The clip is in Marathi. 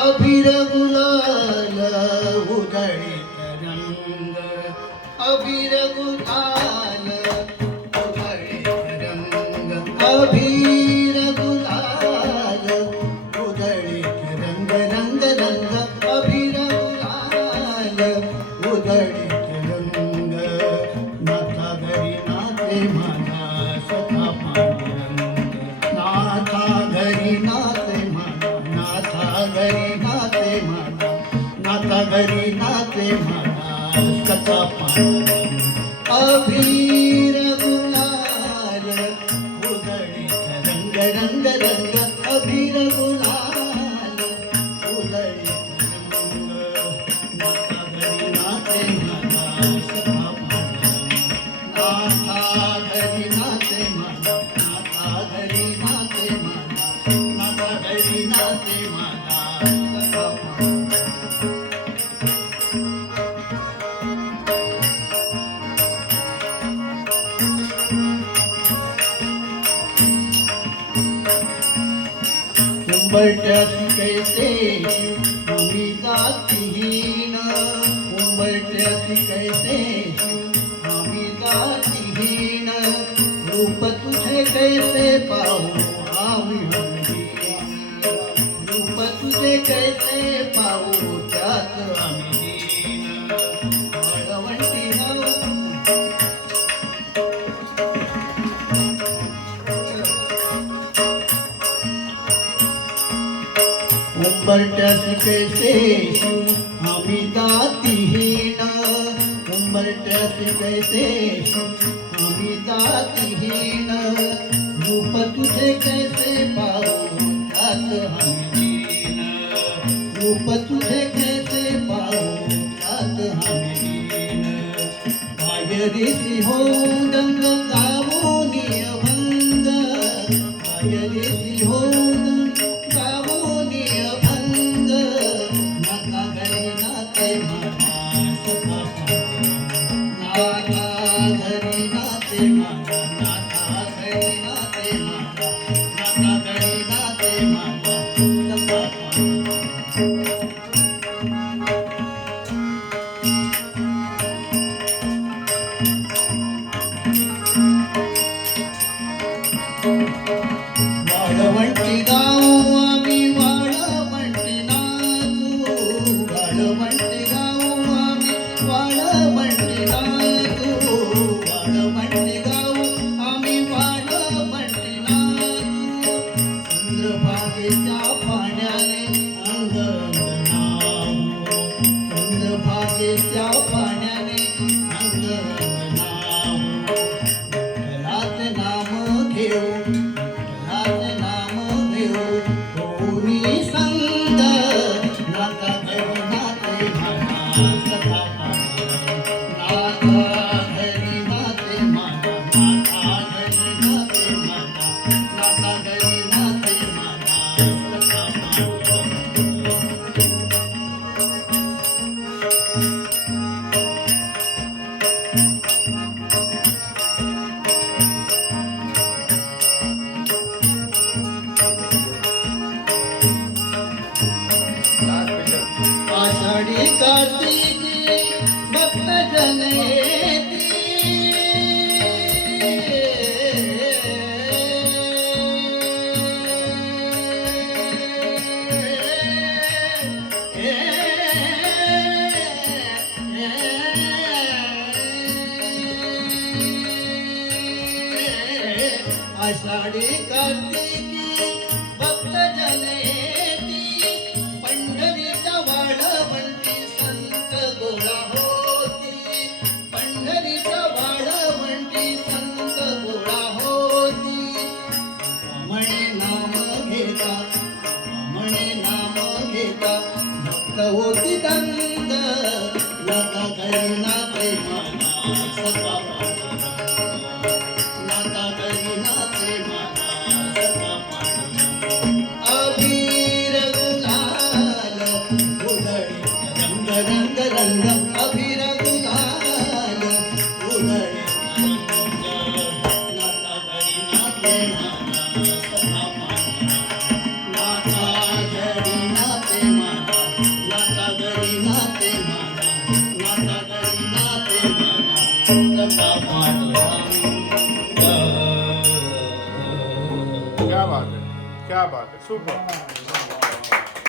अभिर गुलाल उधळीत रंग, अभिर गुलाल उधळीत रंग, अभिर गुलाल उधळीत रंग, रंग रंग अभिर गुलाल उधळीत रंग. नाथा घरी नाते माझा सखा पांडुरंग, नाथा घरी नाते माझा, नाथा घरी नाते म्हणा, नाथा घरी नाते म्हणा सखा पांडुरंग. अभिर गुलाल उधळीत रंग, रंग रंग अभिर गुलाल उधळीत रंग. नाथा घरी नाते म्हणा सखा पांडुरंग, नाथा घरी नाते म्हणा, नाथा घरी नाते म्हणा, नाथा घरी नाते म्हणा. उंबरठ्यासी कैसे आम्ही जातीहीन, उंबरठ्यासी कैसे आम्ही जातीहीन. रूप तुझे कैसे पाहू आम्ही हरदीन, रूप तुझे कैसे पाहू त्यात आम्ही दीन. वाळवंटी उंबरठ्यासी कैसे आम्ही जातीहीन, उंबरठ्यासी कैसे आम्ही जातीहीन. रूप तुझे कैसे पाहू त्यात आम्ही दीन, रूप तुझे कैसे पाहू त्यात आम्ही दीन. पायरीसी हो दंग गावोनी अभंग, पायरीसी हो वाळवंटी गाव आम्ही वाळवंटी नाचू, वाळवंटी गाव आम्ही वाळवंटी नाचू, वाळवंटी गाव आम्ही वाळवंटी नाचू. चंद्रभागेच्या पाण्याने अंग नाहू, चंद्रभागेच्या पाण्याने अंग नाहू. विठ्ठलाचे नाम घेऊ, आषाढी कार्तिकी भक्त जन येती, आषाढी कार्तिकी भक्त जन येती. पंढरीच्या वाळवंटी संत गोळा होती, पंढरीच्या वाळवंटी संत गोळा होती. म्हणे नाम घेता, म्हणे नाम घेता भक्त होती दंग, घरी नाते माना सखा पांडुरंग नाता घरी नाते माना सखा पांडुरंग अबीर गुलाल उधळी रंग रंग रंग अबीर गुलाल उधळी रंग नाता घरी नाते माना सखा पांडुरंग नाता घरी नाते माना नाता घरी नाते माना नाता घरी नाते माना सखा पांडुरंग क्या बात है, सुपर.